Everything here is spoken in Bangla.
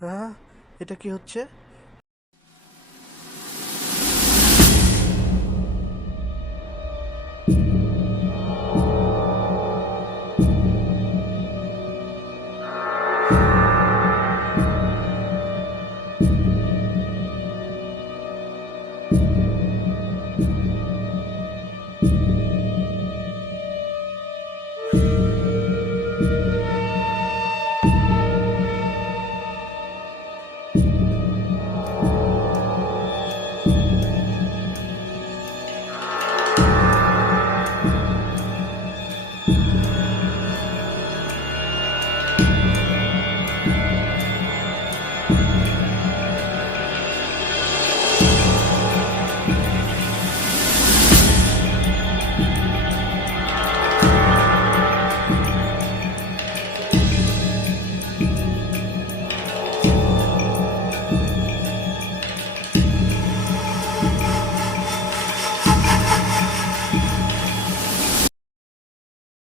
হ্যাঁ এটা কি হচ্ছে?